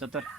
70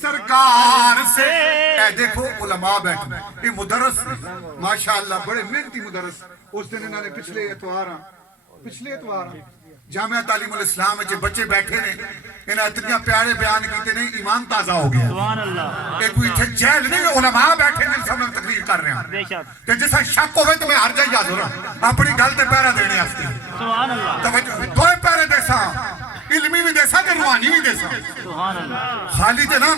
سرکار سے. اے دیکھو علماء بیٹھے, یہ مدرس ماشاءاللہ بڑے محنتی مدرس. اس دن انہوں نے پچھلے اتوار جامعہ تعلیم الاسلام میں بچے بیٹھے نے, انہیں اتنے پیارے بیان کیتے نے, ایمان تازہ ہو گیا. سبحان اللہ. ایک کوئی جیل نہیں, علماء بیٹھے نے سب میں تقریر کر رہے بے ہیں شک. کہ جیسا شک ہوئے تو میں ہر جائے حاضر ہوں اپنی گل تے پیرا دینے واسطے. سبحان اللہ. دو پیرے دیسا, علمی بھی دیسا تے روحانی بھی دیسا. سبحان اللہ. خالی تے نا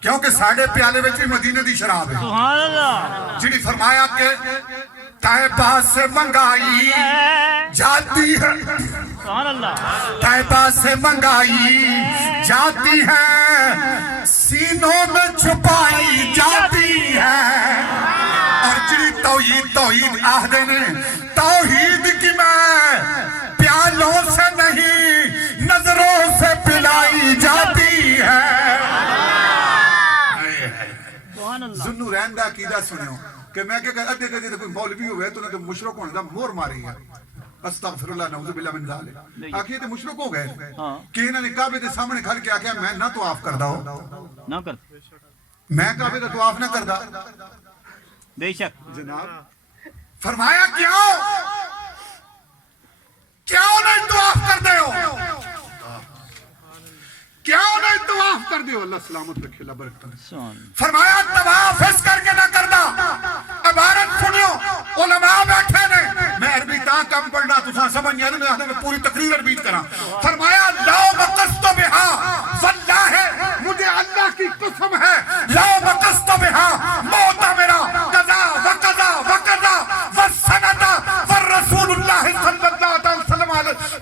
کیونکہ ساڑھے پیالے وچ بھی مدینے دی شراب ہے سبحان اللہ. جنہی فرمایا کہ طیبہ سے منگائی جاتی ہے, سبحان اللہ. طیبہ سے منگائی جاتی ہے, سینوں میں چھپائی جاتی ہے. اور جنہی توحید آہدے نے, توحید کی میں پیالوں سے نہیں نظروں سے پلائی جاتی ہے. سبحان اللہ. ذو رحم دا عقیدہ سنو کہ میں کہ ادھے کدی کوئی مولوی ہوئے تو نے تو مشرک ہونے دا مور ماری ہے. استغفر اللہ نعوذ باللہ من ذالک. آخر تے مشرک ہو گئے کہ انہوں نے کعبے دے سامنے کھڑ کے آکھیا میں نہ طواف کردا ہو, نہ کر. میں کعبے دا طواف نہ کردا. بے شک. جناب فرمایا کیوں نہیں طواف کر دے ہو, کیوں نہیں طواف کر دے ہو. اللہ سلامت رکھے, اللہ برکت دے. سبحان اللہ. فرمایا طواف اس کر کے نہ کردا. عبارت سنیو, علماء بیٹھے نے, میں عربی تاں کم پڑھنا تساں سمجھ نہیں, میں پوری تقریر عربی کراں. فرمایا لو مقصد بہا, واللہ مجھے اللہ کی قسم ہے, لو مقصد بہا موت میرا قضا وقضا وقضا والسند والرسول اللہ صلی اللہ علیہ وسلم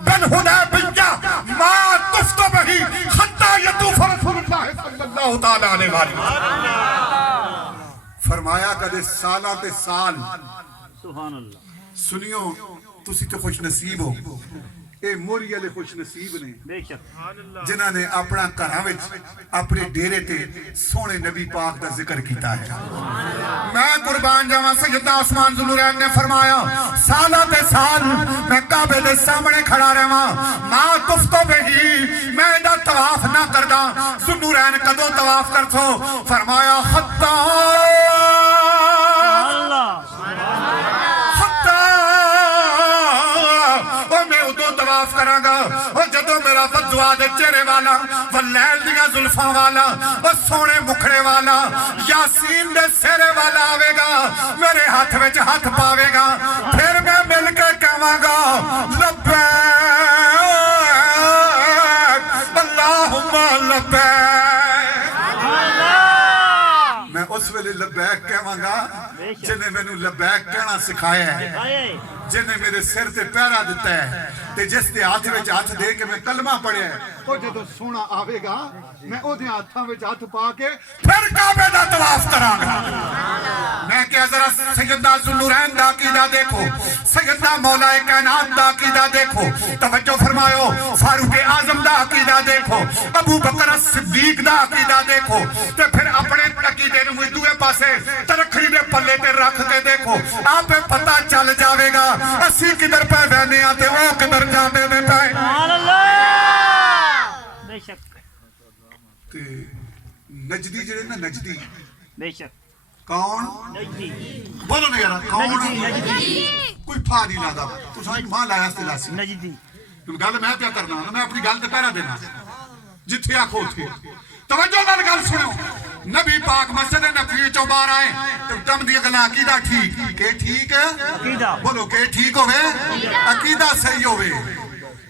بالحدیبیہ ما تفت بہی حتی یطوف رسول اللہ صلی اللہ تعالی علیہ وسلم. فرمایا کدے سالاں تے سال. سبحان اللہ. سنیو تسی تو خوش نصیب ہو, اے موری والے خوش نصیب نے بے شک. جنہاں نے اپنا گھراں وچ اپنے ڈیرے تے سونے نبی پاک دا ذکر کیتا ہے. میں قربان جاواں, سیدنا عثمان ذو النورین نے فرمایا سالاں تے سال میں کعبے دے سامنے کھڑا رہواں, ما تفتو بہی میں دا طواف نہ کردا. ذو النورین کدوں طواف کرسو؟ فرمایا حتی کراں گا اور جدوں میرا بددعا دے چہرے والا, واللیل دیاں زلفاں والا, اور سونے مکھڑے والا, یاسین دے سیرے والا آوے گا, میرے ہاتھ وچ ہاتھ پاوے گا, پھر میں مل کے کہواں گا لبیک اللہم لبیک. میں اس ویلے لبیک کہواں گا جنہیں میں نے لبیک کہنا سکھایا ہے, جنہیں میرے سر تے پیرا دیتا ہے, تے جس دے ہاتھ وچ ہاتھ دے کے میں کلمہ پڑھیا ہے, او جدوں سونا آوے گا میں او دے ہاتھاں وچ ہاتھ پا کے پھر کعبے دا طواف کراں گا. میں کہ ذرا سیدنا ذو النورین دا عقیدہ دیکھو, سیدنا مولا کائنات دا عقیدہ دیکھو, توجہ فرمایو, فاروق اعظم دا عقیدہ دیکھو, ابو بکر صدیق دا عقیدہ دیکھو, تے پھر اپنے عقیدے نوں دوسرے پاسے ترکھڑی دے پلے تے رکھ کے دیکھو, آپ پتہ چل جاوے گا اسی کدھر پہ رہنے آتے وہ کدھر جانے دے پائے. سبحان اللہ. بے شک. نجدی جڑے نا, نجدی بے شک. کون؟ نجدی. بولو نا یارا کون؟ نجدی. کوئی پھا نہیں لادا, تو سانج ماں لایا ستے لاسی. نجدی. گل میں کیا کرنا, میں اپنی گل تے پہرا دینا جتھے آکھو اتھے. توجہ نال گل سنو, نبی پاک مسجد نبوی چوں باہر آئے تو کم دی گلاں عقیدہ ٹھیک, کہ ٹھیک ہے, عقیدہ بولو کہ ٹھیک ہوئے, عقیدہ صحیح ہوئے,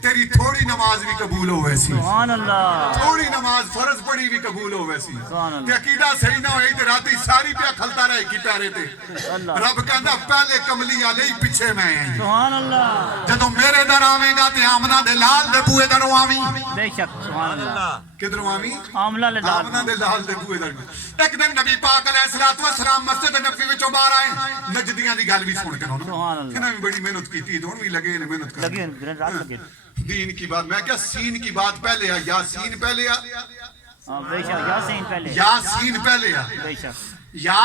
تیری تھوڑی نماز بھی قبول ہوئے سی, سبحان اللہ. تھوڑی نماز فرض پڑھی بھی قبول ہوئے سی, سبحان اللہ. تے عقیدہ صحیح نہ ہوئی تے راتی ساری پیا کھلتا رہے کی پیرے تے. رب کہندا پہلے کملی والے ہی پیچھے میں ہیں. سبحان اللہ. جدوں میرے در آویں گا تے آمنہ دے لال دے بوئے دروں آویں. بے شک. سبحان اللہ. کدھروں آویں؟ آملہ لے لال. آمنہ دے لال دے بوئے دروں. ایک دن نبی پاک علیہ الصلوۃ والسلام مسجد نبوی وچوں باہر آئے, نجدیاں دی گل بھی سن کے سبحان اللہ. انہاں بھی بڑی محنت کیتی, دون بھی لگے نے محنت کر لگے دن رات لگے. دین کی بات, میں کیا سین کی بات پہلے آ, یاسین پہلے آ, بے شک. یاسین پہلے. یاسین پہلے آ, بے شک. یا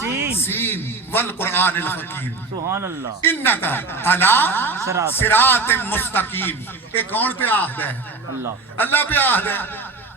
سین. سین والقرآن الحکیم. سبحان اللہ. انکا علی صراط مستقیم. ایک کون پہ آہد ہے؟ اللہ. اللہ پہ آہد ہے.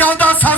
1400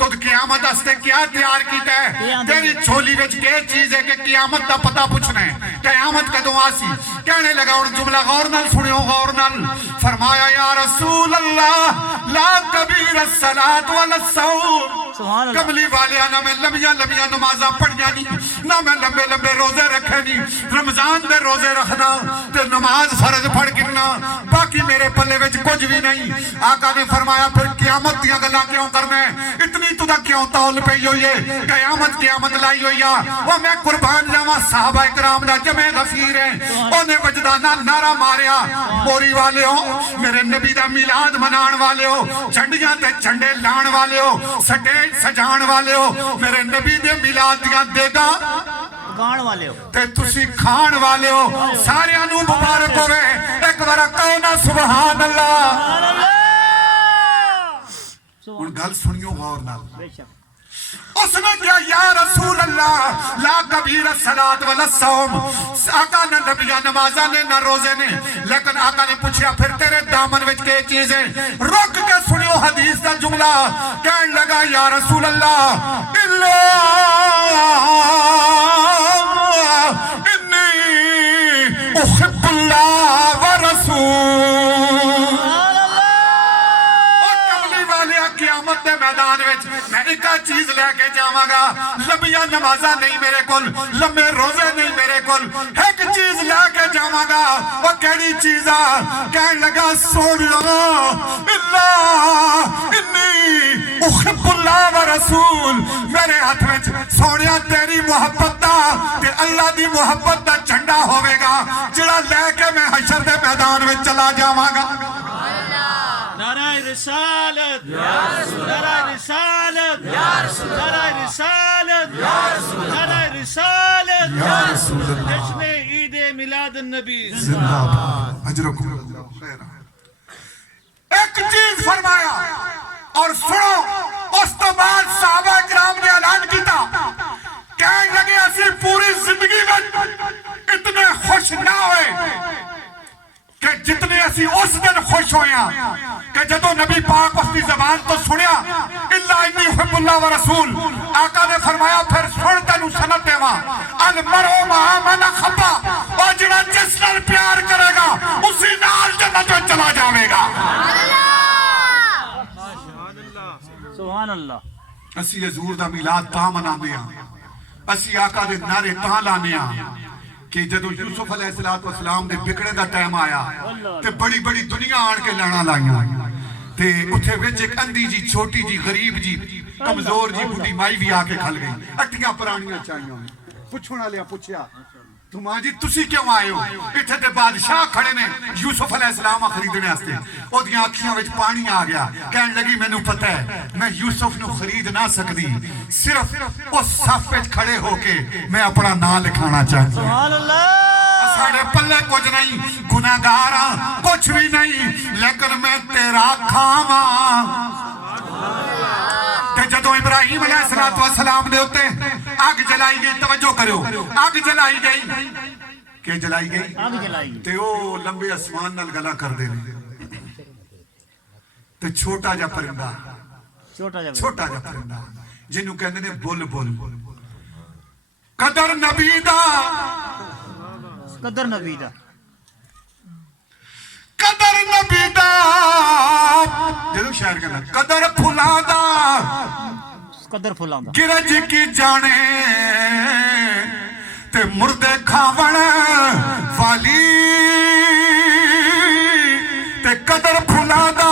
تو قیامت استے کیا تیار کیتا ہے تیری چھولی وچ کے چیز ہے کہ قیامت دا پتہ پوچھنا ہے قیامت کدوں آسی کہنے لگا اور جملہ غور نال سنیو غور نال فرمایا یا رسول اللہ لا کبیر الصلاۃ ولا الصوم کملی والیا نہ میں لمبیاں لمبیاں نمازاں پڑھیاں نہیں نہ میں لمبے لمبے روزے رکھے نہیں رمضان دے روزے رکھنا تے نماز فرض پڑھ گرنا باقی میرے پلے وچ کچھ بھی نہیں آقا نے فرمایا پھر قیامت دیاں گلاں کیوں کرنا ہے اتنی تو دا کیوں تول پئی ہوئی ہے قیامت لائی ہوئی ہے وہ میں قربان جاواں صحابہ کرام دا جمع غفیر ہے اونے وجدانہ نعرہ ماریا موری والے ہو میرے نبی دا میلاد منان والے ہو جھنڈیاں تے جھنڈے لان والے ہو سٹیج سجان والے ہو میرے نبی دے میلاد دیاں دیگا پکان والے ہو تے تسی کھان والے ہو سارے انو مبارک ہوئے ایک بار کہو نا سبحان اللہ ان گل سنیو غور نال بے شک اس نے کیا یا رسول اللہ لا کبیر الصلاۃ ولا الصوم آقا نے نبیہ نمازہ نے نہ روزے نے لیکن آقا نے پوچھا پھر تیرے دامن وچ کے چیز ہے رک کے سنیو حدیث دا جملہ کہنے لگا یا رسول اللہ انی احب اللہ ورسول قیامت دے میدان وچ میں ایک چیز لے کے جاواں گا لمبیاں نمازاں نہیں میرے کول لمبے روزے نہیں میرے کول ایک چیز لے کے جاواں گا وہ کیڑی چیز آ کہنے لگا سونیا اللہ انی احب اللہ ورسول میرے ہاتھ وچ سونیا تیری محبت دا تے اللہ دی محبت دا جھنڈا ہوے گا جڑا لے کے میں حشر دے میدان وچ چلا جاواں گا نعرہ رسالت نعرہ رسالت نعرہ رسالت نعرہ رسالت جشن عید میلاد النبی زندہ باد اجرکم اللہ خیرہ ایک چیز فرمایا اور سنو اس تو بعد صحابہ اکرام نے اعلان کیتا کہنے لگے اسی پوری زندگی میں اتنے خوش نہ ہوئے کہ جتنے اسی اس دن خوش ہویا کہ جدو نبی پاک اس کی زبان تو سنیا اللہ انی حب اللہ و رسول آقا نے فرمایا پھر سن تینو سنت دیواں المرء مع من احب اور جڑا جس نال پیار کرے گا اسی نال جنت میں چلا جاوے گا سبحان اللہ اسی حضور دا میلاد تاں مناندے ہاں اسی آقا دے نعرے تاں لانے ہاں کہ جدو یوسف علیہ السلام دے بکڑے دا ٹائم آیا تے بڑی بڑی دنیا آن کے لڑا لائیاں تے اتھے وچ ایک اندھی جی چھوٹی جی غریب جی کمزور جی بڈھی مائی بھی آ کے کھل گئی اٹھیاں پرانیاں چاہیاں پوچھنا لیا پوچھیا تو ماں جی تسی کیوں آئے ہو اتھے تے بادشاہ کھڑے نے یوسف علیہ السلام خریدنے ہستے او دیاں اکھیاں وچ پانی آ گیا کہنے لگی میں نو پتہ ہے میں یوسف نو خرید نہ سکتی صرف اس صف وچ کھڑے ہو کے میں اپنا نام لکھانا چاہتی ہوں سبحان اللہ ساڑھے پلے کچھ نہیں گناہگار کچھ بھی نہیں لیکن میں تیرا کھاواں تے جدو ابراہیم علیہ السلام دے ہوتے آگ جلائی گئی توجہ کرو آگ جلائی گئی کہ جلائی گئی آگ جلائی تے او لمبے اسمان نال گلا کر دے تے چھوٹا جا پرندہ چھوٹا جا پرندہ جنہوں کہندے نے بل بل قدر نبی دا قدر نبی دا قدر نبی دا جدو شاعر کہنا قدر پھلا دا قدر پھلاں دا گرج کی جانے تے مردے کھاون والی تے قدر پھلا دا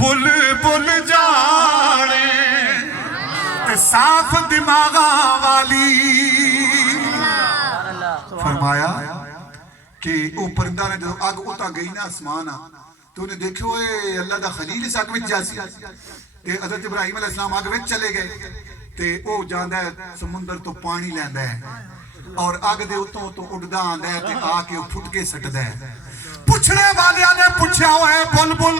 بل بل جانے تے صاف دماغا والی فرمایا کہ او پرندہ نے جو آگ اتا گئی نا آسمانا تو انہیں دیکھو اے اللہ دا خلیل اس آگ وچ جاسی تے حضرت ابراہیم علیہ السلام آگ وچ چلے گئے تے او جاندہ ہے سمندر تو پانی لیندہ ہے اور آگ دے اتوں تو اڑدا آندہ ہے تے آ کے پھٹ کے سٹدا ہے پوچھنے والے نے پوچھا ہوئے بل بل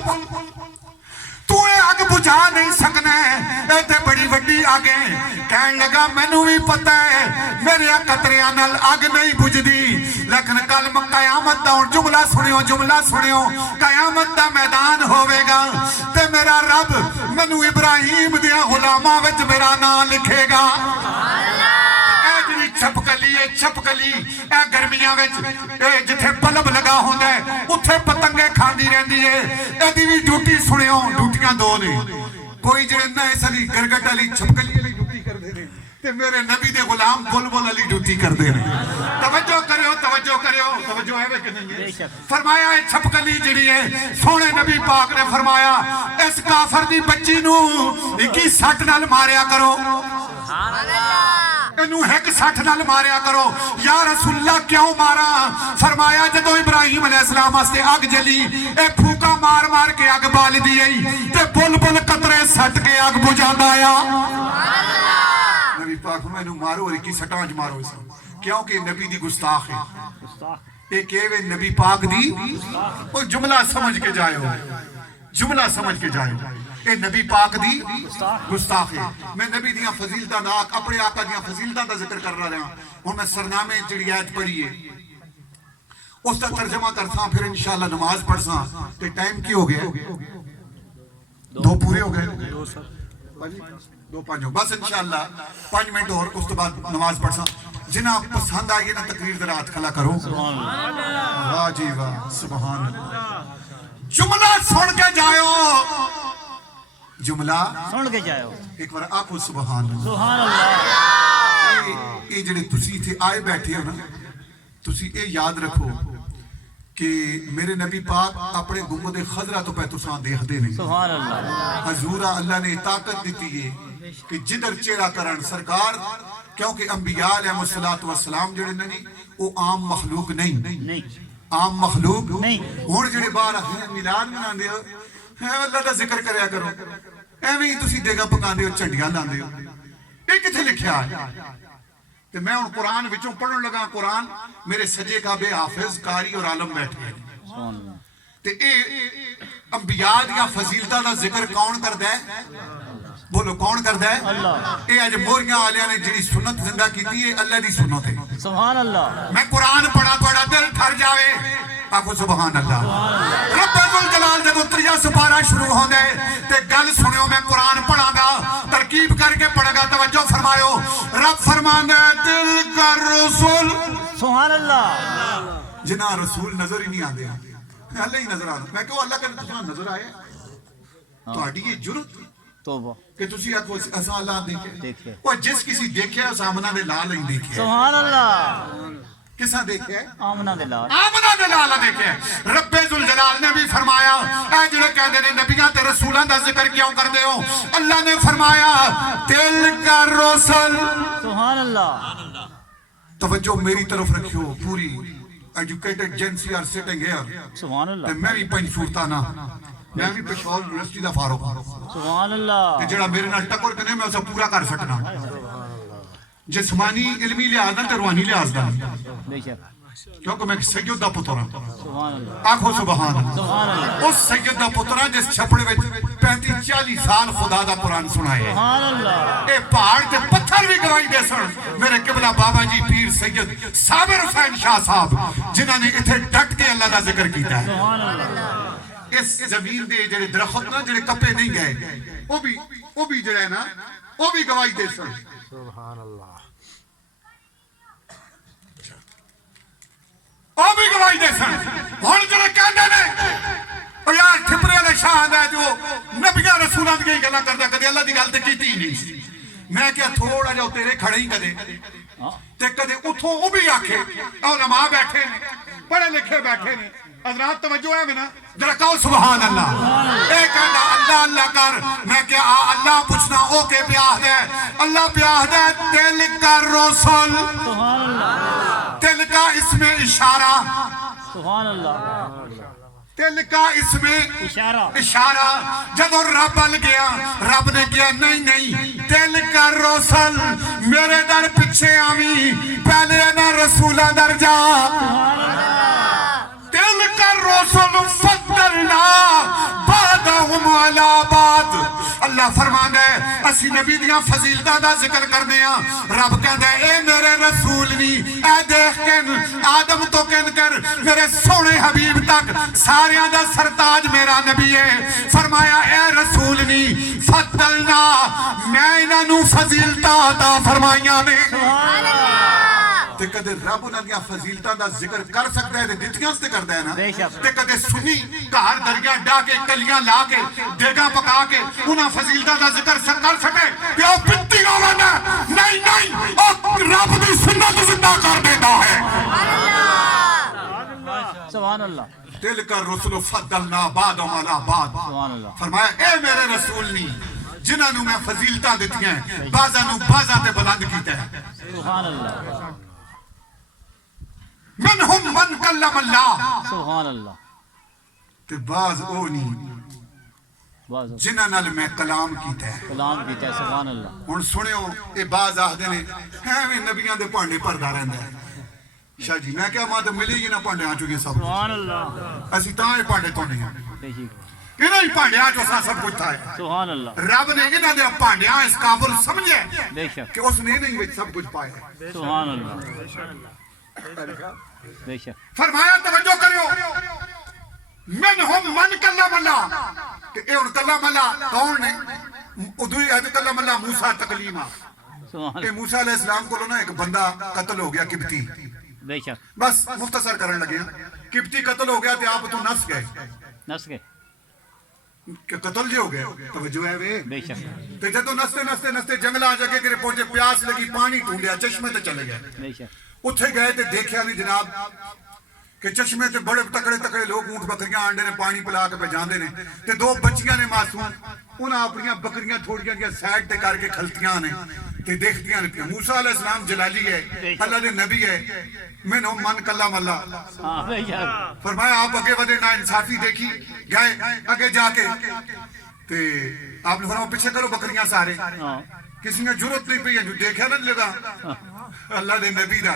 تو اے آگ بجھا نہیں سکنا ہے اے تے بڑی وڈی آگیں کہنے لگا میں نو بھی پتہ ہے میرے قطریاں نال آگ نہیں بجھ دی لیکن کل قیامت دا ہن جملہ سنیو قیامت دا میدان ہوے گا تے میرا رب مینوں ابراہیم دیاں غلاماں وچ میرا نام لکھے گا چھپکلی اے گرمیاں وچ جتھے بلب لگا ہوندا ہے اوتھے پتنگے کھاندی رہندی ہے ایدی وی ڈیوٹی سنیو ڈیوٹیاں دو نے کوئی جڑے نہ علی گرگٹ علی چھپکلی علی ڈیوٹی کردے نے تے میرے نبی دے غلام بلبل علی ڈیوٹی کردے نے توجہ توجہ ہے کہ نہیں ہے فرمایا اے چھپکلی جڑی ہے سونے نبی پاک نے فرمایا اس کافر دی بچی نو 21 سٹ نال ماریا کرو سبحان اللہ انہوں ایک 60 نال ماریا کرو یا رسول اللہ کیوں مارا فرمایا جدو ابراہیم علیہ السلام واسطے آگ جلی اے پھوکا مار کے آگ بال دی آئی تے بل قطرے سٹ کے آگ بجھانا آیا نبی پاک میں انہوں مارو اور ایک 60 مارو اسے کیونکہ نبی دی گستاخ ہے ایک ایوے نبی پاک دی وہ جملہ سمجھ کے جائے اے نبی پاک دی گستاخ ہے میں نبی دیاں فضیلتاں دا اپنے آقا دیاں فضیلتاں دا ذکر کر رہا ہوں اور میں سرنامے جڑی آیت پڑھی ہے اس کا ترجمہ کرتا پھر انشاءاللہ نماز پڑھساں تے ٹائم کی ہو گیا 2 پورے ہو گئے 2 5 بس انشاءاللہ 5 منٹ اور اس کے بعد نماز پڑھساں جنہ پسند آئیے نا تقریر ذرا ہاتھ کھلا کرو واہ جی واہ سبحان اللہ جملہ سن کے جائو ایک بار آنکھو سبحان اللہ یہ جڑے تسی تھے آئے بیٹھے ہو نا تسی اے یاد رکھو کہ میرے نبی پاک اپنے گنبد خضرہ تو پہ تسان دیکھ دے نہیں حضورہ اللہ نے طاقت دیتی ہے کہ جدر چیرہ کرن سرکار کیونکہ انبیاء علیہ السلام جڑے نہیں وہ عام مخلوق نہیں عام مخلوق ہون جڑے بار میلاد منان دے ہو اللہ دا ذکر کریا کرو ایویں ہی تسی دیگا پکان دے ہو چنڈیاں لان دے ہو یہ کتھے لکھیا ہے تے میں ان قرآن وچوں پڑھن لگا قرآن میرے سجے کا بے حافظ قاری اور عالم بیٹھ گئے تے اے انبیاء دیا فضیلتہ دا ذکر کون کردہ ہے بولو کون کردہ ہے اے آج موریاں آلیاں نے جنی سنت زندہ کی تھی اللہ دی سنت ہے سبحان اللہ میں قرآن پڑھا دل ٹھر جاوے آکو سبحان اللہ رب الجلال جب اتریا سپارہ شروع ہوں دے تے گل سنیو میں قرآن پڑھا گا ترکیب کر کے پڑھا گا توجہ فرمائیو رب فرمان دے دل کر رسول سبحان اللہ جنہ رسول نظر ہی نہیں آدھے اللہ ہی نظر آدھے میں کہو اللہ کا نظر آئے تو آڈی یہ جرت توبہ کہ تسی آکو ایسا اللہ دیکھے وہ جس کسی دیکھے ہے اس آمنہ دے لال ہی دیکھے سبحان اللہ کسا دیکھے آمنہ دلال دیکھے رب ذوالجلال نے بھی فرمایا اے جڑے کہندے نے نبیاں تے رسولاں دا ذکر کیوں کردے ہو اللہ نے فرمایا دل کا رسول سبحان اللہ توجہ میری طرف رکھیو پوری ایجوکیٹڈ جنسی آر سٹنگ ہیئر سبحان اللہ میں بھی پنج صورتاں نا میں بھی پشاور یونیورسٹی دا فاروق سبحان اللہ تے جڑا میرے نال ٹکر کنے میں اسا پورا کر سکنا جسمانی علمی لحاظ تے روحانی لحاظ دا بے شک کیونکہ میں سید دا پتر ہوں سبحان اللہ آنکھو سبحان سبحان اللہ اللہ اس سید دا پتر ہوں جس چھپڑے میں 35-40 سال خدا دا قرآن سنائے سبحان اللہ اے پہاڑ تے پتھر بھی گواہی دے سن میرے قبلہ بابا جی پیر سید صابر حسین شاہ صاحب جنہاں نے اتھے ڈٹ کے اللہ دا ذکر کیتا ہے سبحان اللہ اس زمین دے جڑے درخت نا جڑے کپے نہیں گئے وہ بھی جڑے نا وہ بھی گواہی دے سن سبحان اللہ وہ بھی گواہی دے سن ہون جڑے کہندے نے اور یار ٹھپرے والے شاہ ہے جو نبیاں رسولاں دی گلاں کردا کدے اللہ دی گل تے کیتی ہی نہیں میں کیا تھوڑا جا تیرے کھڑے ہی کدے تے کدے اتھوں وہ بھی آکھے علماء بیٹھے نے پڑھے لکھے بیٹھے نے حضرات توجہ ہے بنا ذرا کہو سبحان اللہ اے کہنا اللہ اللہ کر میں کیا اللہ پوچھنا او کے پیاہ دے اللہ پیاہ دے دل کا رسول سبحان اللہ دل کا اس میں اشارہ سبحان اللہ دل کا اس میں اشارہ جب رب بل گیا رب نے کیا نہیں دل کا رسول میرے در پیچھے آوی پہلے نہ رسولہ در جا دل کا رسول فضلنا بعدهم علی بعد اللہ فرمانے اسی نبی دیاں فضیلتاں دا ذکر کرنے ہاں رب کہندا ہے اے میرے رسول نی اے دیکھ کن آدم تو کن کر میرے سونے حبیب تک ساریاں دا سرتاج میرا نبی ہے فرمایا اے رسول نی فضلنا میں انہاں نو فضیلتاں عطا فرمائیاں نے سبحان اللہ تے کدے رب انہاں دیاں فضیلتاں دا ذکر کر سکتا ہے تے دتیاں تے کردا ہے نا بے شک تے کدے سنی گھر دریا ڈا کے کلیاں لا کے دیگاں پکا کے انہاں فضیلتاں دا ذکر کر سکے کہ او پتی ہونا نہیں او رب دی سنت زندہ کر دیندا ہے سبحان اللہ تلک الرسل فضلنا بعضهم علی بعض سبحان اللہ فرمایا اے میرے رسول نی جنہاں نو میں فضیلتاں دتیاں ہیں بعضاں نو بعضاں تے بلند کیتا ہے سبحان اللہ منہم من کلم اللہ سبحان اللہ تے بعض او نہیں باز جنہاں نال میں کلام کیتا ہے کلام کیتا ہے سبحان اللہ ہن سنیو اے بعض آخدے نے ایویں نبیاں دے بھانڈے بھردا رہندا ہے شاہ جی میں کیا ماں تے ملی ہی نہ بھانڈے آ چکے سب سبحان اللہ اسی تاں اے بھانڈے توڑنے ہیں بے شک انہاں ہی بھانڈیاں چوں سب کچھ تھا ہے سبحان اللہ رب نے انہاں دے بھانڈیاں اس قابل سمجھے بے شک کہ اس نے نہیں وچ سب کچھ پایا سبحان اللہ بے شک فرمایا توجہ کریو منہم من کلم اللہ کہ اے ان کلم اللہ کون نے ادوی ہے کلم اللہ موسیٰ تکلیمہ سبحان کہ موسیٰ علیہ السلام کو نا ایک بندہ قتل ہو گیا قبطی بے شک بس مختصر کرنے لگے قبطی قتل ہو گیا تے آپ تو نس گئے نس کے کہ قتل جی ہو گئے توجہ ہے وے بے شک تے جدو نستے جنگل آ جگہ کہ پہنچے پیاس لگی پانی ڈھونڈیا چشمے تے چلے گئے بے شک اتھے گئے تے دیکھیا نہیں جناب کہ چشمے تے بڑے تکڑے لوگ اونٹ بکریاں آنڈے نے پانی پلا کے پہ جاندے نے تے دو بچیاں نے معصوم انہاں اپنیاں بکریاں تھوڑیاں گیا سائڈ تے کر کے کھلتیاں نے تے دیکھتیاں نے موسیٰ علیہ السلام جلالی ہے اللہ دے نبی ہے منو من کلم اللہ ہاں بے شک فرمایا آپ آگے ودے نا انصافی دیکھی گئے آگے جا کے تے آپ نے فرمایا پیچھے کرو بکریاں سارے ہاں کسی نے جرت نہیں پئی جو دیکھا نہ لگا اللہ دے نبی دا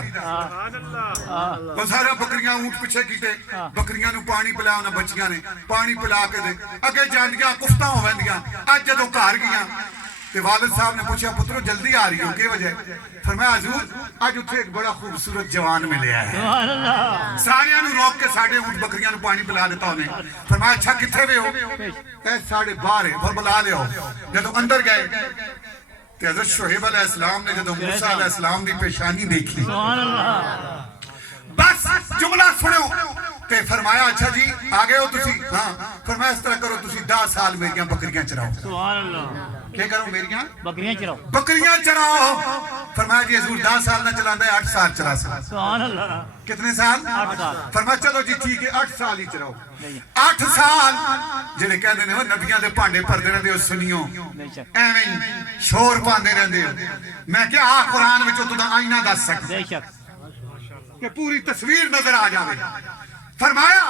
وہ سارا بکریاں اونٹ پیچھے کیتے بکریاں نو پانی پلایا انہاں بچیاں نے پانی پلا کے دے اگے جاندیاں کفتہ ہو ویندیاں اج جدوں گھر گیاں تے والد صاحب نے پوچھا پترو جلدی آ رہی ہو کی وجہ فرمایا حضور اج اوتھے ایک بڑا خوبصورت جوان ملیا ہے سبحان اللہ ساریاں نو روک کے ساڈے اونٹ بکریاں نو پانی پلا دیتا انہیں فرمایا اچھا کتھے وے ہو اے ساڈے باہر ہے پر بلا لے ہو جدوں اندر گئے کہ حضرت شعیب علیہ السلام نے جدو موسیٰ علیہ السلام دی پیشانی دیکھی سبحان اللہ بس جملہ سنو تے فرمایا اچھا جی آگے ہو تسی ہاں فرمایا اس طرح کرو تسی 10 سال میریاں بکریاں چراؤ سبحان اللہ کیا کرو میریاں بکریاں چراؤ بکریاں چراؤ فرمایا جی حضور 10 سال نہ چلاندہ ہے 8 سال چلا سال سبحان اللہ کتنے سال 8 سال فرمایا چلو جی ٹھیک ہے 8 سال ہی چراؤ 8 سال جڑے کہندے نے وہ نبیاں دے بھانڈے بھردے رہندے ہو سنیو بے شک ایویں شور پاندے رہندے ہو میں کیا آ قرآن وچ تو دا آئینہ دس سکتا بے شک کہ پوری تصویر نظر آ جاوے فرمایا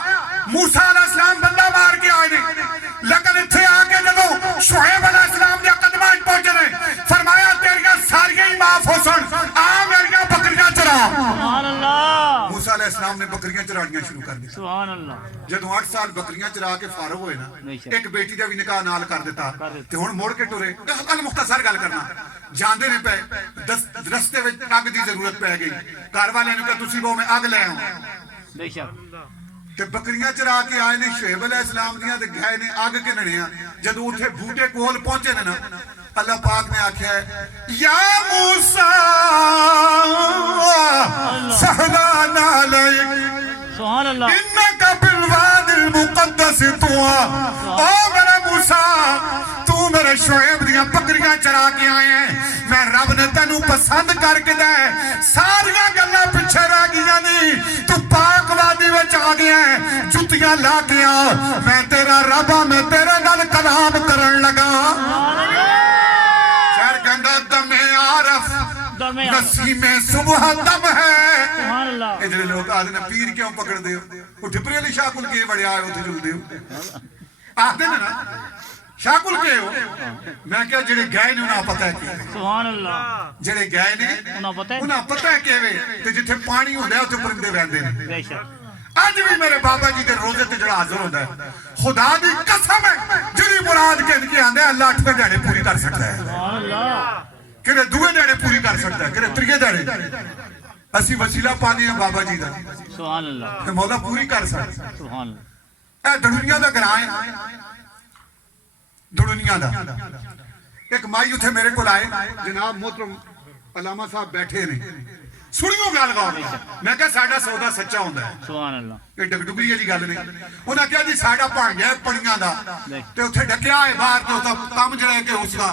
موسیٰ علیہ السلام بندہ مار کے آئے نے لیکن اتھے آگے جدو شعیب علیہ السلام دیا قدمان پہنچے نے فرمایا تیریاں ساریاں ہی معاف ہو سن آ میریاں بکریاں چرا سبحان اللہ موسیٰ علیہ السلام نے بکریاں چراڑیاں شروع کر دی سبحان اللہ جدو 8 سال بکریاں چرا کے فارغ ہوئے نا ایک بیٹی دا بھی نکاح نال کر دیتا تے ہن موڑ کے ٹرے المختصر گل کرنا جاندے نے پے رستے وچ اگ دی ضرورت پے گئی گھر والے نے کہا تسی وہ میں اگ لے آؤں بے شک کہ بکریاں چرا کے آئے نے شعیب علیہ السلام دیاں تے گئے نے اگ کنڑیاں جدوں اوتھے بوٹے کول پہنچے نے نا اللہ پاک نے آکھیا ہے یا موسیٰ سہلان علیک سبحان اللہ انکا بالواد المقدس طوا او میرے موسیٰ تو میرے شعیب دیاں بکریاں چرا کے آئے ہیں میں رب نے تینوں پسند کر کے دے ساریاں گلاں پیچھے رہ گیاں نہیں تو پاک وادی وچ آ گیا ہے جتیاں لا کے آ میں تیرا رب ہاں میں تیرے نال کلام کرن لگا شہر کہندا دم عارف نسیم صبح دم ہے سبحان اللہ اے جڑے لوگ آدھے پیر کیوں پکڑ دے ہو وہ ٹھپری علی شاہ کل کے بڑے آئے ہوتے جل دے ہو آدھے نا شاہ کل کے ہو میں کیا جڑے گئے نے انہاں پتہ ہے کہ سبحان اللہ جڑے گئے نے انہاں پتہ ہے انہاں پتہ ہے کہ تے جتھے پانی ہوندا ہے اوتھے پرندے رہندے نے بے شک اج بھی میرے بابا جی دے روزے تے جڑا حاضر ہوندا ہے خدا دی قسم ہے جڑی مراد کہن کے آندے اللہ 8 دھیاڑے پوری کر سکتا ہے سبحان اللہ کہ دوے دھیاڑے پوری کر سکتا ہے کہ تریے دھیاڑے اسی وسیلہ پانے ہیں بابا جی دا سبحان اللہ کہ مولا پوری کر سکتا ہے سبحان اللہ اے دنیا دا گراں ہے دنیا دا ایک مائی اتھے میرے کو لائے جناب محترم علامہ صاحب بیٹھے نے سنیو گل غور میں کہا ساڈا سودا سچا ہوندا ہے سبحان اللہ یہ ڈگڈگری والی گل نہیں انہاں کہا جی ساڈا بھانجا ہے پڑیاں دا تے اوتھے ڈکیا ہے باہر تے اوتھا کم جڑا ہے کہ اس دا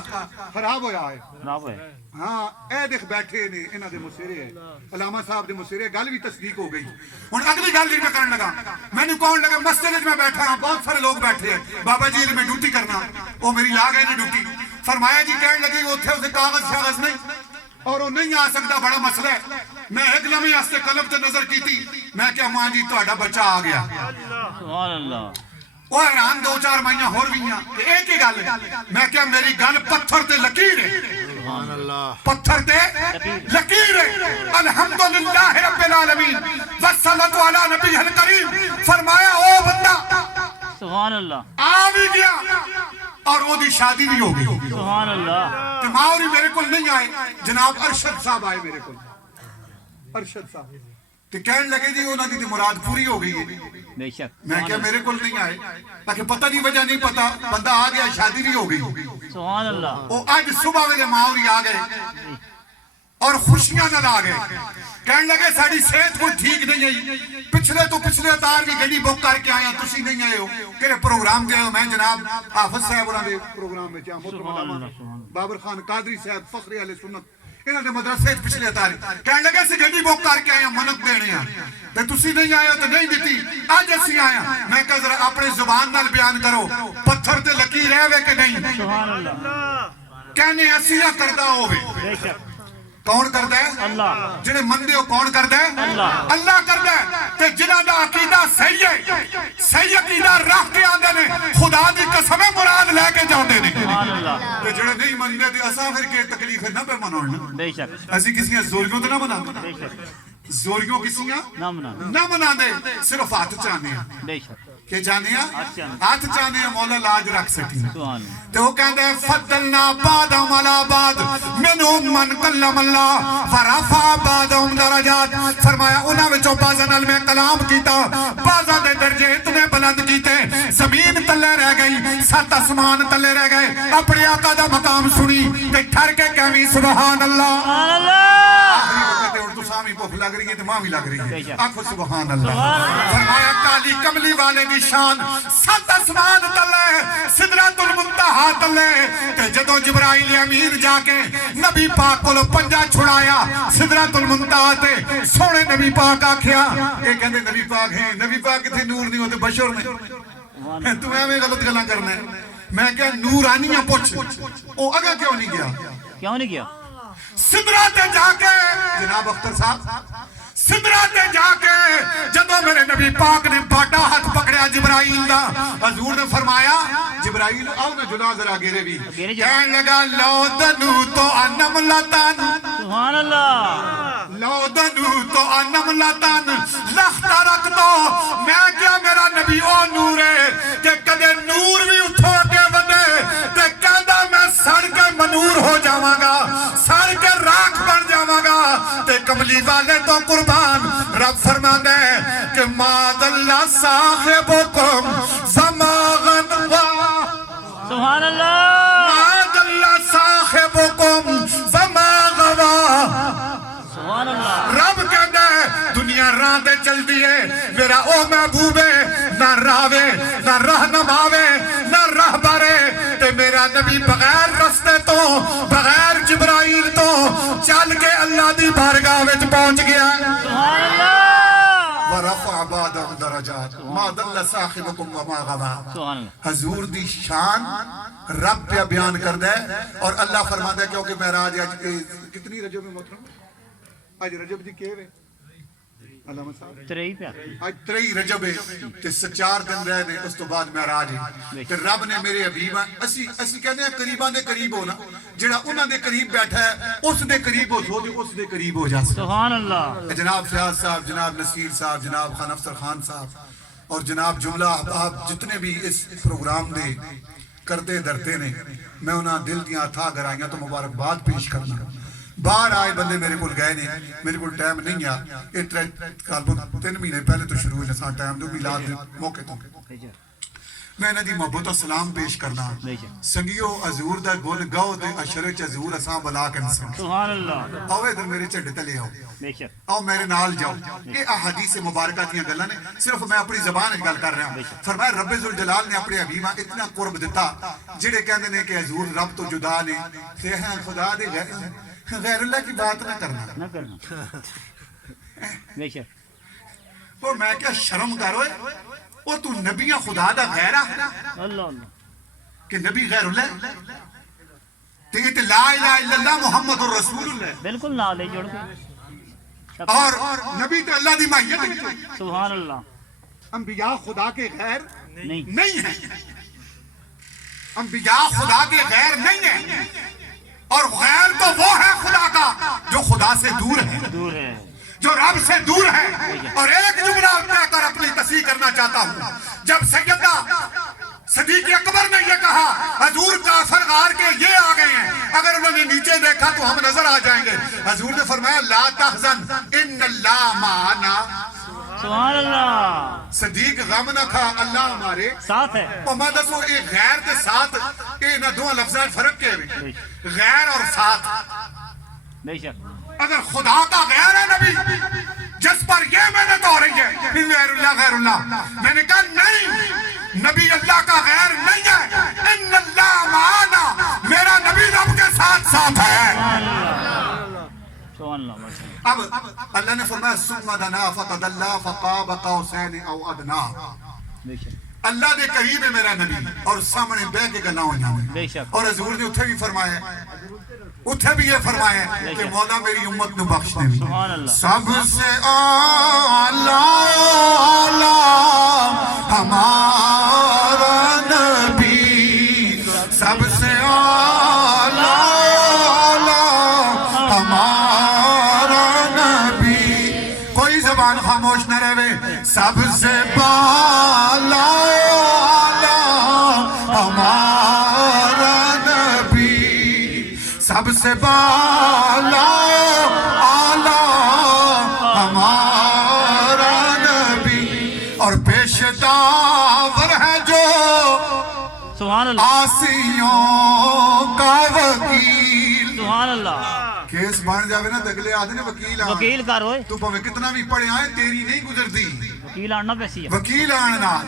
خراب ہویا ہے خراب ہے ہاں اے دیکھ بیٹھے نے انہاں دے مسیرے ہے علامہ صاحب دے مسیرے گل بھی تصدیق ہو گئی ہن اگلی گل نہیں کرن لگا میں نے کون لگا مسجد وچ میں بیٹھا ہوں بہت سارے لوگ بیٹھے ہیں بابا جی میں ڈیوٹی کرنا وہ میری لا گئے نے ڈیوٹی فرمایا جی کہنے لگی اوتھے اسے کاغذ نہیں اور وہ نہیں آ سکتا بڑا مسئلہ ہے میں ایک لمحے واسطے قلب تے نظر کی تھی میں کہا ماں جی تہاڈا بچہ آ گیا سبحان اللہ وہ حیران 2-4 مائیاں ہور گئیاں ایک ہی گل میں کہا میری گل پتھر تے لکیر ہے سبحان اللہ پتھر تے لکیر ہے الحمدللہ رب العالمین والصلاۃ علی نبی الکریم فرمایا او بندہ سبحان اللہ آ بھی گیا اور وہ دی شادی بھی ہو گئی سبحان اللہ کہ ماں اور میرے کو نہیں آئے جناب ارشد صاحب آئے میرے کو ارشد صاحب تو کہنے لگے جی انہوں نے مراد پوری ہو گئی ہے بے شک میں کیا میرے کو نہیں آئے تاکہ پتہ نہیں وجہ نہیں پتا بندہ آ گیا شادی بھی ہو گئی سبحان اللہ وہ آج صبح میرے ماں اور آ گئے اور خوشیاں نہ آ گئے کہنے لگے ساری صحت کوئی ٹھیک نہیں ہے پچھلے تو پچھلے اتار بھی گڈی بک کر کے آیا تسی نہیں آئے ہو کہ پروگرام دے ہو میں جناب حافظ صاحب انہوں نے پروگرام میں چاہاں محترم بابر خان قادری صاحب فخر اہل سنت انہوں نے مدرسے پچھلے اتار کہنے لگے سی گڈی بک کر کے آیا منت دینے ہیں تے تسی نہیں آئے ہو تو نہیں دیتی آج اسی آیا میں کہا ذرا اپنے زبان نال بیان کرو پتھر تے لکیر ہے وے کہ نہیں سبحان اللہ کہنے اسیاں کردہ ہوئے بے شک کون کردا ہے اللہ جڑے مندے ہو کون کردا ہے اللہ اللہ کردا ہے تے جنہاں دا عقیدہ صحیح ہے صحیح عقیدہ رکھ کے آندے نے خدا دی قسم مراد لے کے جاندے نے سبحان اللہ تے جڑے نہیں مندے تے اساں پھر کے تکلیف نہ پہ مناون بے شک اسی کسی زوریوں تے نہ منا بے شک زوریوں کسیاں نام نہ منا دے صرف ہاتھ چاہنے ہیں بے شک کہ جانے ہیں ہاتھ چاہنے ہیں مولا لاج رکھ سکی سبحان اللہ تو وہ کہتے ہیں فضلنا بعدهم على بعض منهم من کلم اللہ ورفع بعضهم درجات فرمایا انہاں وچوں بعضاں نال میں کلام کیتا بعضاں دے درجے اتنے بلند کیتے زمین تلے رہ گئی 7 آسمان تلے رہ گئے اپنے آقا دا مقام سنی تے ٹھر کے کہویں سبحان اللہ سبحان اللہ آخری وقت اردو سامی بھوک لگ رہی ہے تو ماں بھی لگ رہی ہے آنکھو سبحان اللہ فرمایا کالی کملی والے دی شان 7 آسمان تلے سدرۃ المنتہا تلے تے جدوں جبرائیل امین جا کے نبی پاک کو پنجا چھڑایا سدرۃ المنتہا تے سونے نبی پاک آکھیا اے کہندے نبی پاک ہیں نبی پاک تھے نور نہیں ہوتے بشر نے تو میں غلط گلاں کرنا ہے میں کہ نورانیاں پوچھ او اگا کیوں نہیں گیا کیوں نہیں کیا سدرہ تے جا کے جناب اختر صاحب سدرہ تے جا کے جدو میرے نبی پاک نے باٹا ہاتھ پکڑیا جبرائیل دا حضور نے فرمایا جبرائیل آؤ نا جنا ذرا گیرے بھی کہنے لگا لو دنو تو انم لتن سبحان اللہ لو دنو تو انم لتن لخت رکھ دو میں کیا میرا نبی او نور ہے کہ کدے نور بھی اٹھو کے ودے تے کہدا میں سڑ کے منور ہو جاواں گا سڑ کے راکھ بن جاواں گا تے کملی والے تو قربان رب فرماندا ہے کہ ماد اللہ صاحبکم سماغن وا سبحان اللہ ماد اللہ صاحبکم سماغوا سبحان اللہ رب کہندا ہے دنیا راہ تے چلدی ہے میرا او محبوب ہے نہ راوے نہ رہنماوے نہ رہبرے تے میرا نبی بغیر رستے تو بغیر جبرائیل تو چل کے اللہ دی بارگاہ وچ پہنچ گیا سبحان اللہ ورفع بعضهم درجات ما ضل صاحبكم وما غوا سبحان اللہ حضور دی شان رب پہ بیان کردا ہے اور اللہ فرماتا ہے کیونکہ معراج آج کتنی رجب میں محترم آج رجب دی کیو ہے ترئی پہ اج 23 رجب ہے تے 4 دن رہ نے اس تو بعد معراج ہے تے رب نے میرے حبیب اسی کہنے ہیں قریباں دے قریب ہونا جڑا انہاں دے قریب بیٹھا ہے اس دے قریب ہو جو اس دے قریب ہو جا سبحان اللہ جناب فیاض صاحب جناب نصیر صاحب جناب خان افسر خان صاحب اور جناب جملہ احباب جتنے بھی اس پروگرام دے کردے درتے نے میں انہاں دل دیاں تھا اگر آئیاں تو مبارکباد پیش کرنا باہر آئے بندے میرے کو گئے نہیں میرے کو ٹائم نہیں آ 3 مہینے پہلے تو شروع ہوئے نسان ٹائم دو میلاد موقع تو میں نے دی محبت و سلام پیش کرنا سنگیو حضور دا گل گاؤ دے اشرچ حضور اساں بلا کے نسان سبحان اللہ آؤ ادھر میرے چڑھ تلے آؤ بے شک آؤ میرے نال جاؤ یہ احادیث مبارکہ دیاں گلاں نے صرف میں اپنی زبان گل کر رہا ہوں فرمایا رب ذوالجلال نے اپنے حبیبہ اتنا قرب دیتا جڑے کہندے نے کہ حضور رب تو جدا نے تے ہیں خدا دے غیر اللہ کی بات نہ کرنا نہ کرنا بے شک وہ میں کیا شرم کرو وہ تو نبیاں خدا دا غیر ہے اللہ اللہ کہ نبی غیر اللہ تے لا الہ الا اللہ محمد رسول اللہ بالکل نہ لے جوڑ کے اور نبی تو اللہ دی ماہیت ہے سبحان اللہ انبیاء خدا کے غیر نہیں ہیں انبیاء خدا کے غیر نہیں ہیں اور غیر تو وہ ہے خدا کا جو خدا سے دور ہے جو رب سے دور ہے اور ایک جملہ کہہ کر اپنی تصحیح کرنا چاہتا ہوں جب سیدہ صدیق اکبر نے یہ کہا حضور کافر غار کے یہ آ گئے ہیں اگر انہوں نے نیچے دیکھا تو ہم نظر آ جائیں گے حضور نے فرمایا لا تحزن ان اللہ معنا سبحان اللہ صدیق غم نہ کھا اللہ ہمارے ساتھ ہے اور میں دسو ایک غیر کے ساتھ اے نہ دو لفظات فرق کے ہوئے غیر اور ساتھ بے شک اگر خدا کا غیر ہے نبی جس پر یہ محنت ہو رہی ہے غیر اللہ میں نے کہا نہیں نبی اللہ کا غیر نہیں ہے ان اللہ معنا میرا نبی رب کے ساتھ ساتھ ہے سبحان اللہ اب اللہ نے فرمایا ثم دنا فتدلا فقاب قوسین او ادنا بے شک اللہ دے قریب ہے میرا نبی اور سامنے بہ کے گلاں ہو جانے بے شک اور حضور نے اتھے بھی فرمایا اتھے بھی یہ فرمایا کہ مولا میری امت نو بخش دے سبحان اللہ سب سے اعلیٰ ہمارا نبی سب سے اعلیٰ ہمارا نبی کوئی زبان خاموش نہ رہے سب سے بالا ہمارا نبی سب سے بالا آلہ ہمارا نبی اور پیش داور ہے جو سبحان اللہ آسیوں کا وکیل سبحان اللہ کیس بان جاوے نا دگلے آدھے وکیل آن وکیل کر ہوئے تو پہویں کتنا بھی پڑھے آئے تیری نہیں گزرتی وکیل آننا پیسی ہے وکیل آننا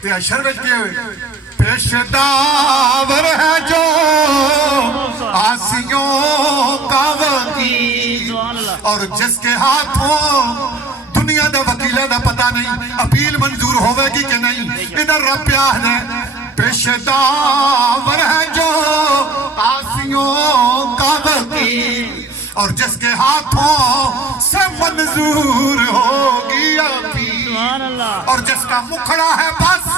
تے اشر وچ کے ہوئے پیش داور ہے جو آسیوں کا وکیل سبحان اللہ اور جس کے ہاتھوں دنیا دا وکیلہ دا پتہ نہیں اپیل منظور ہوئے گی کہ نہیں ادھر رب پیاہ ہے پیش داور ہے جو آسیوں کا وکیل اور جس کے ہاتھوں سے منظور ہوگی اپیل سبحان اللہ اور جس کا مکھڑا ہے بس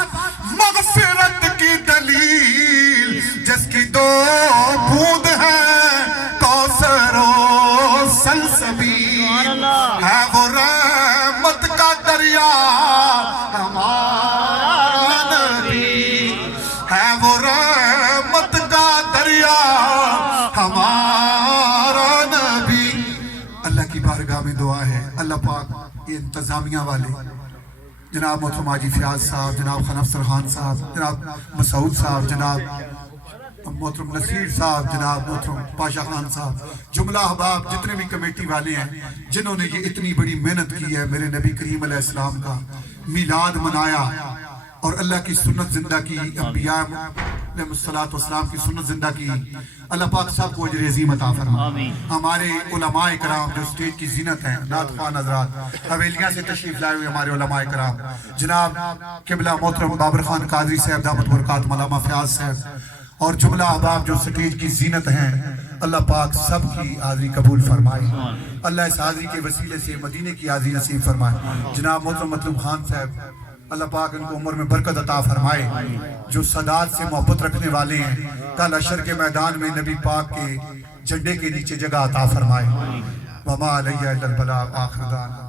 مغفرت کی دلیل جس کی 2 بوند ہے کوثر و سلسبیل ہے وہ رحمت کا دریا ہمارا نبی ہے وہ رحمت کا دریا ہمارا نبی اللہ کی بارگاہ میں دعا ہے اللہ پاک یہ انتظامیہ والے جناب محترم حاجی فیاض صاحب جناب خان افسر خان صاحب جناب مسعود صاحب جناب محترم نصیر صاحب جناب محترم پاشا خان صاحب جملہ احباب جتنے بھی کمیٹی والے ہیں جنہوں نے یہ اتنی بڑی محنت کی ہے میرے نبی کریم علیہ السلام کا میلاد منایا اور اللہ کی سنت زندہ کی انبیاء علیہ السلام کی سنت زندہ کی اللہ پاک صاحب کو اجر عظیم عطا فرمائے ہمارے علماء کرام جو اسٹیج کی زینت ہیں نعت خوان حضرات حویلیاں سے تشریف لائے ہوئے ہمارے علماء کرام جناب قبلہ محترم بابر خان قادری صاحب دامت برکات علامہ فیاض صاحب اور جملہ احباب جو اسٹیج کی زینت ہیں اللہ پاک سب کی حاضری قبول فرمائے. اللہ اس حاضری کے وسیلے سے مدینے کی حاضری نصیب فرمائے. جناب محترم مطلوب خان صاحب اللہ پاک ان کو عمر میں برکت عطا فرمائے. جو سادات سے محبت رکھنے والے ہیں کل حشر کے میدان میں نبی پاک کے جھنڈے کے نیچے جگہ عطا فرمائے. وما علیہ الا البلاغ. آخر دعوانا